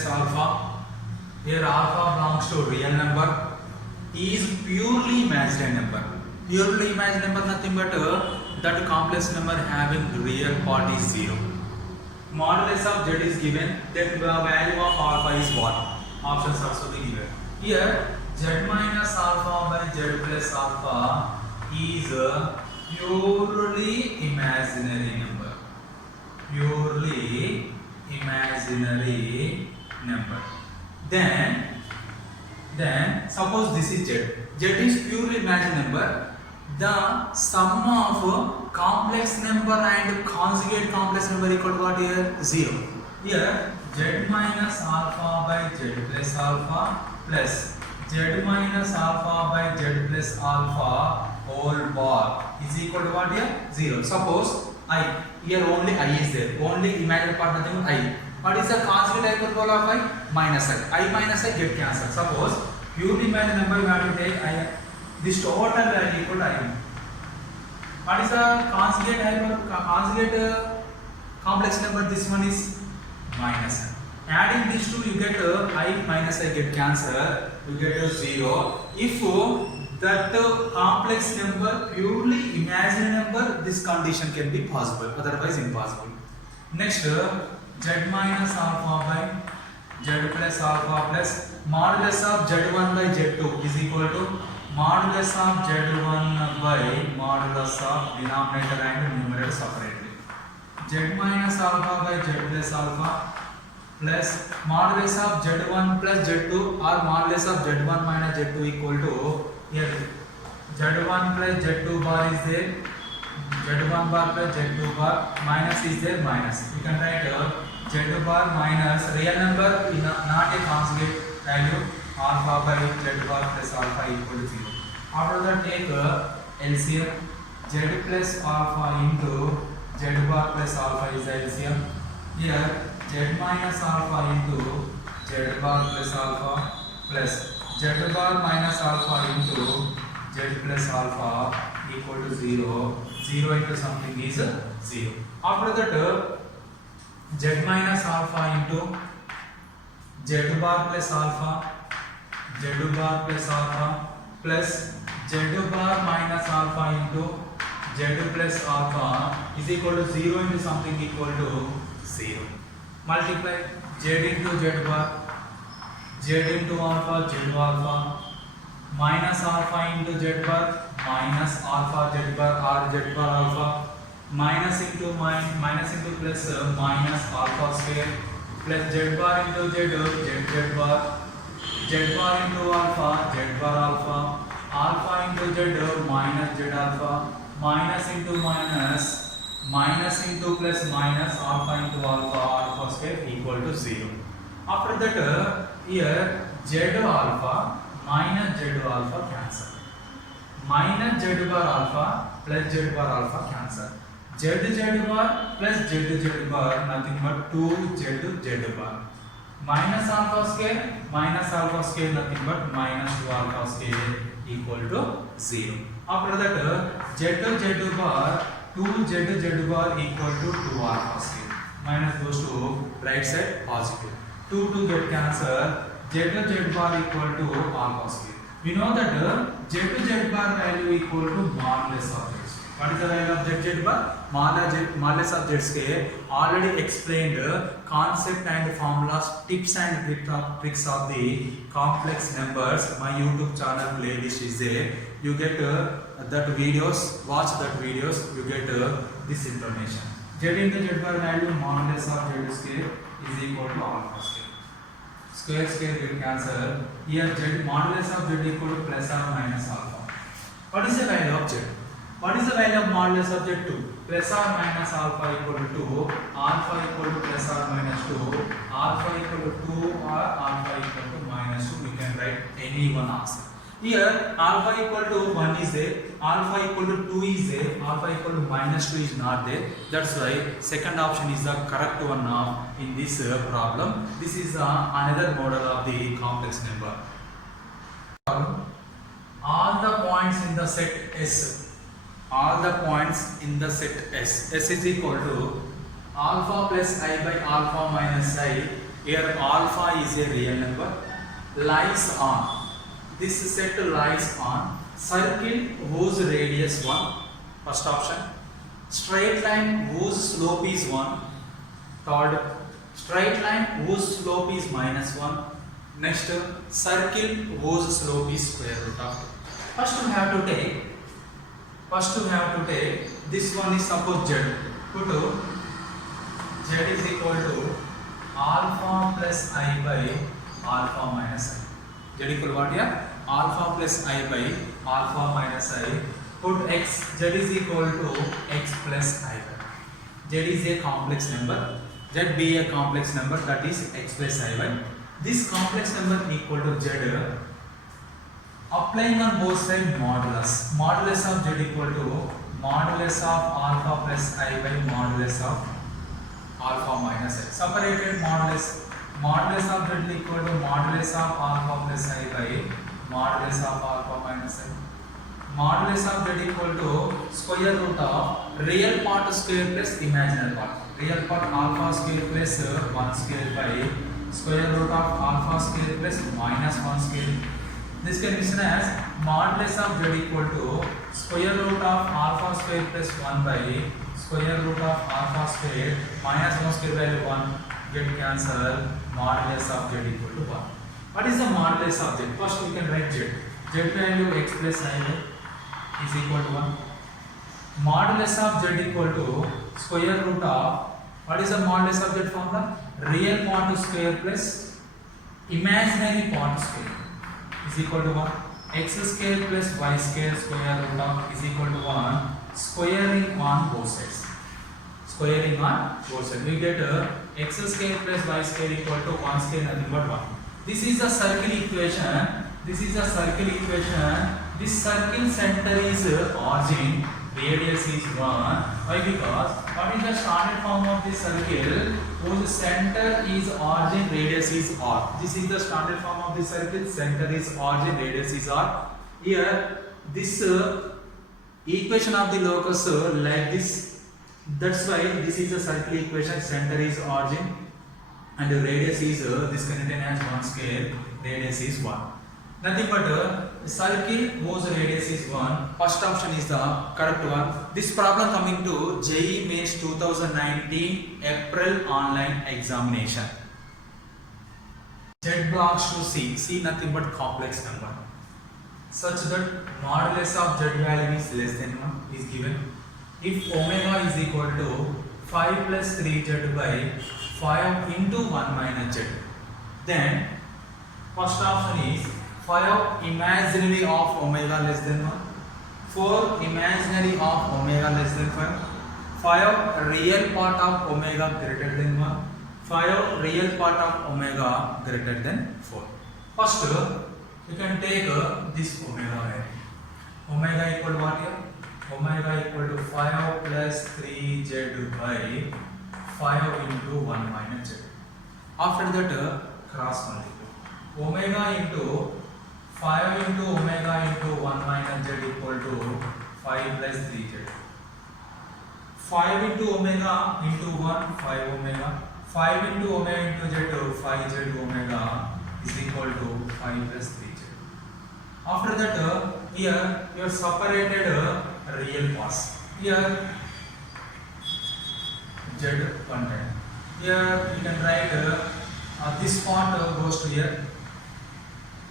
plus alpha. Here alpha belongs to real number, is purely imaginary number. Purely imaginary number nothing but that complex number having real part is 0. Modulus of z is given, then the value of alpha is what? Options also be given. Here z minus alpha by z plus alpha is a purely imaginary number. Purely imaginary number. Then suppose this is z. Z is purely imaginary number. The sum of complex number and conjugate complex number equal to what here? 0. Here z minus alpha by z plus alpha plus z minus alpha by z plus alpha whole bar is equal to what here? 0. Suppose I, here only I is there, only imaginary part nothing but I. What is the conjugate hyperbola of I? Minus I. I minus I get cancelled. Suppose purely imaginary number you have to take I, this total value equal to I. What is the conjugate complex number? This one is minus I. Adding these two you get I minus I get cancelled, you get a 0. If that complex number purely imaginary number, this condition can be possible, otherwise impossible. Next z minus alpha by z plus alpha plus modulus of z1 by z2 is equal to modulus of z1 by modulus of denominator and numerator separately. Z minus alpha by z plus alpha plus modulus of z1 plus z2 or modulus of z1 minus z2 equal to, here z1 plus z2 bar is there, z1 bar plus z2 bar, minus is there, minus. You can write z bar minus real number, not a conjugate value, alpha by z bar plus alpha equal to 0. After that take LCM, z plus alpha into z bar plus alpha is the LCM. Here z minus alpha into z bar plus alpha plus z bar minus alpha into z plus alpha equal to 0. 0 into something is 0. After that z minus alpha into z bar plus alpha, z bar plus alpha plus z bar minus alpha into z plus alpha is equal to 0 into something equal to 0. Multiply z into z bar, z into alpha, z alpha, minus alpha into z bar, minus alpha z bar or z bar alpha, minus into plus minus alpha square plus z bar into z bar, z bar into alpha, z bar alpha, alpha into z minus z alpha, minus into plus minus alpha into alpha square equal to 0. After that here z alpha minus z alpha cancel, minus z bar alpha plus z bar alpha cancel, z bar plus z bar nothing but 2z bar, minus alpha square nothing but minus 2 alpha square equal to 0. After that z bar 2z bar equal to 2 alpha square, minus goes to right side positive, 2 get cancelled, z bar equal to alpha square. We know that z bar value equal to modulus of z. What is the value of z bar? Modulus of z square. Already explained concept and formulas, tips and tricks of the complex numbers. My YouTube channel playlist is there. You get that videos, watch that videos, you get this information. Z into z bar value modulus of z square is equal to alpha square. Square will cancel. Here z modulus of z equal to plus or minus alpha. What is the value of z? What is the value of modulus of z2? Plus or minus alpha equal to 2, alpha equal to plus or minus 2, alpha equal to 2 or alpha equal to minus 2. We can write any one answer. Here alpha equal to 1 is there, alpha equal to 2 is there, alpha equal to minus 2 is not there. That's why second option is the correct one in this problem. This is another model of the complex number. All the points in the set S, all the points in the set S is equal to alpha plus I by alpha minus I Here alpha is a real number. Lies on. This set lies on circle whose radius 1. First option. Straight line whose slope is 1. Third. Straight line whose slope is -1. Next, circle whose slope is square root of 2. First we have to take this one is suppose z. Put z is equal to alpha plus I by alpha minus I. Z equal what here? Alpha plus I by alpha minus I. Put x, z is equal to x plus I by. Z is a complex number. Z be a complex number, that is x plus I by. This complex number equal to z. Applying on both sides modulus. Modulus of z equal to modulus of alpha plus I by modulus of alpha minus I. Separated modulus. Modulus of z equal to modulus of alpha plus I by modulus of alpha minus I. Modulus of z equal to square root of real part square plus imaginary part. Real part alpha square plus 1 square by square root of alpha square plus minus 1 square. This can be written as modulus of z equal to square root of alpha square plus 1 by square root of alpha square minus 1 square value 1. Get cancel. Modulus of z equal to 1. What is the modulus of z? First we can write z. Z value x plus I is equal to 1. Modulus of z equal to square root of, what is the modulus of z formula? Real part square plus imaginary part square is equal to 1. X square plus y square square root of is equal to 1. Squaring on both sides. Squaring on both sides. We get x square plus y square equal to 1 square nothing but 1. This is a circle equation. This circle center is origin. Radius is 1. Why? Because what is the standard form of this circle? Whose center is origin, radius is r. This is the standard form of this circle. Center is origin, radius is r. Here, this equation of the locus like this. That's why this is the circle equation. Center is origin, and the radius is this contained as 1 square. Radius is 1. Nothing but circle whose radius is 1. First option is the correct one. This problem coming to JEE Mains 2019 April online examination. Z belongs to C. C nothing but complex number. Such that modulus of Z value is less than 1 is given. If omega is equal to 5 plus 3Z by 5 into 1 minus Z, then first option is 5 imaginary of omega less than 1, 4 imaginary of omega less than 5, 5 real part of omega greater than 1, 5 real part of omega greater than 4. First, you can take this omega value. Omega equal to what here? Omega equal to 5 plus 3Z by 5 into 1 minus Z. After that, cross multiply. Omega into 5 into omega into 1 minus Z equal to 5 plus 3Z. 5 into omega into 1, 5 omega. 5 into omega into Z, 5Z omega is equal to 5 plus 3Z. After that, here you have separated real parts. Here Z content. Here you can write this part goes to here.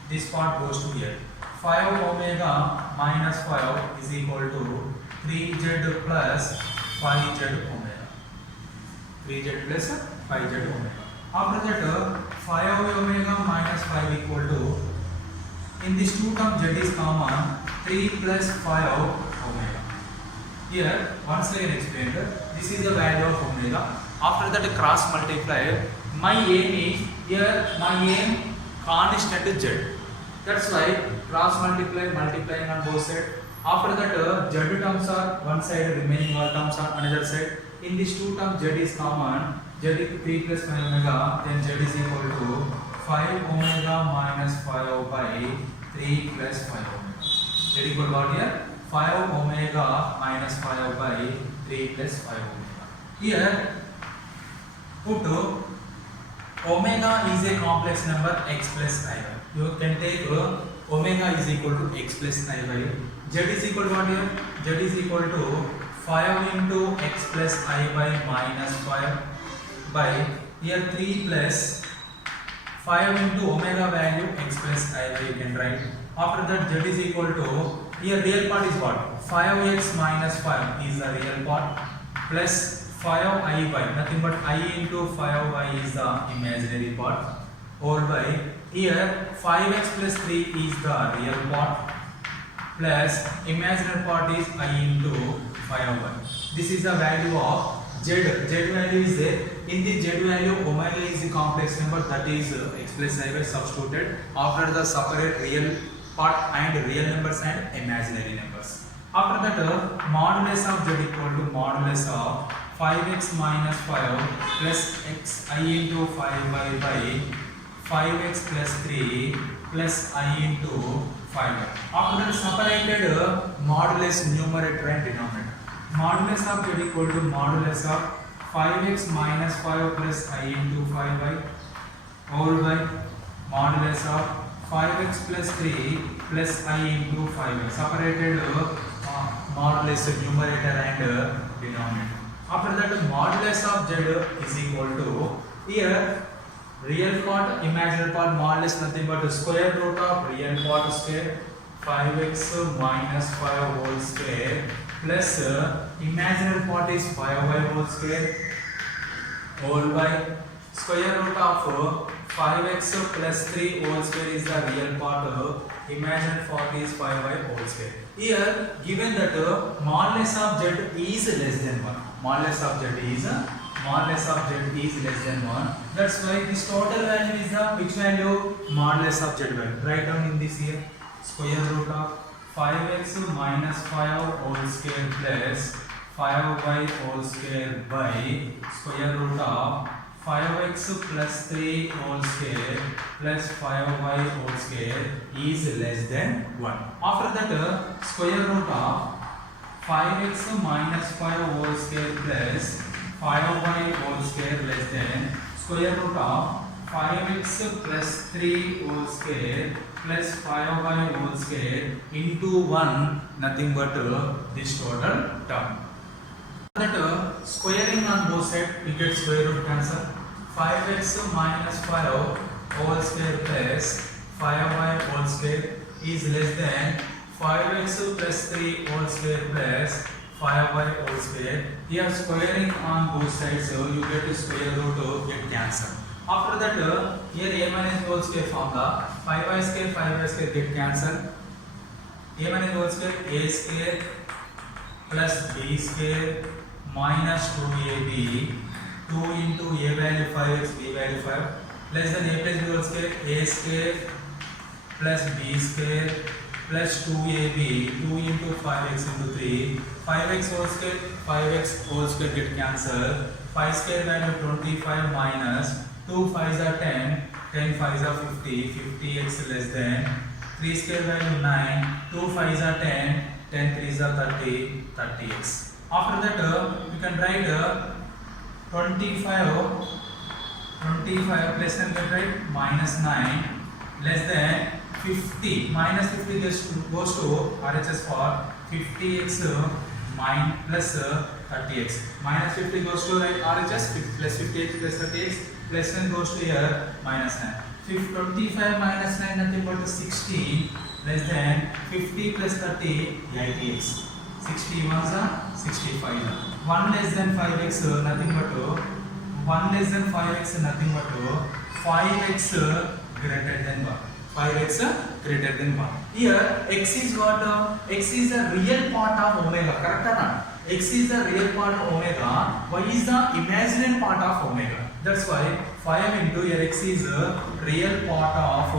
This part goes to here. 5 omega minus 5 is equal to 3Z plus 5Z omega. 3Z plus 5Z omega. After that, 5 omega minus 5 equal to, in this two term Z is common, 3 plus 5 omega. Here, once again explained, this is the value of omega. After that, cross multiply. My aim is, here my aim constant is Z. That's why cross multiplying on both sides. After that, Z terms are one side, remaining all terms are another side. In these two terms, Z is common. Z is 3 plus 5 omega, then Z is equal to 5 omega minus 5 by 3 plus 5 omega. Z equal to what here? 5 omega minus 5 by 3 plus 5 omega. Here, put omega is a complex number x plus I by. You can take omega is equal to x plus I by. Z is equal to what here? Z is equal to 5 into x plus I by minus 5 by here 3 plus 5 into omega value x plus I by you can write. After that Z is equal to here real part is what? 5x minus 5 is the real part plus 5i by nothing but I into 5y is the imaginary part whole by here 5x plus 3 is the real part plus imaginary part is I into 5y. This is the value of z. Z value is there. In the z value omega is the complex number, that is x plus I by substituted after the separate real part and real numbers and imaginary numbers. After that modulus of z equal to modulus of 5x minus 5 plus x I into 5y by 5x plus 3 plus I into 5y. After that separated modulus numerator and denominator. Modulus of z equal to modulus of 5x minus 5 plus I into 5y whole by modulus of 5x plus 3 plus I into 5y. Separated modulus numerator and denominator. After that modulus of z is equal to here real part imaginary part modulus nothing but square root of real part square 5x minus 5 whole square plus imaginary part is 5y whole square whole by square root of 5x plus 3 whole square is the real part imaginary part is 5y whole square. Here given that modulus of z is less than 1. Modulus of z is less than 1. That's why this total value is the which value? Modulus of z value. Write down in this here square root of 5x minus 5 whole square plus 5y whole square by square root of 5x plus 3 whole square plus 5y whole square is less than 1. After that square root of 5x minus 5 whole square plus 5y whole square less than square root of 5x plus 3 whole square plus 5y whole square into 1 nothing but this total term. That squaring on both sides we get square root cancel. 5x minus 5 whole square plus 5y whole square is less than 5x plus 3 whole square plus 5y whole square. Here squaring on both sides so you get square root get cancelled. After that here a minus whole square formula 5y square get cancelled. A minus whole square a square plus b square minus 2ab 2 into a value 5x b value 5 less than a plus b whole square a square plus b square plus 2ab 2 into 5x into 3 5x whole square get cancelled 5 square value 25 minus 2 5s are 10 10 5s are 50 50x less than 3 square value 9 2 5s are 10 10 3s are 30 30x. After that we can write 25 less than can write minus 9 less than 50 minus 50 goes to RHS for 50x plus 30x minus 50 goes to RHS plus 50x plus 30x plus 10 goes to here minus 9 25 minus 9 nothing but 16 less than 50 plus 30 80x 61 65 1 less than 5x nothing but 1 less than 5x nothing but 5x greater than 1 5x greater than 1. Here x is what? X is the real part of omega, correct or not? X is the real part of omega, y is the imaginary part of omega. That's why 5 into here x is the real part of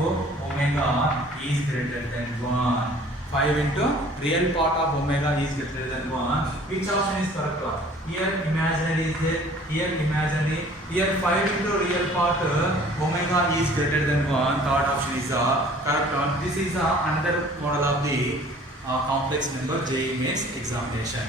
omega is greater than 1. 5 into real part of omega is greater than 1. Which option is correct one? Here imaginary is there, here imaginary. Here 5 into real part omega is greater than 1. Third option is the correct one. This is another model of the complex number JEE Mains examination.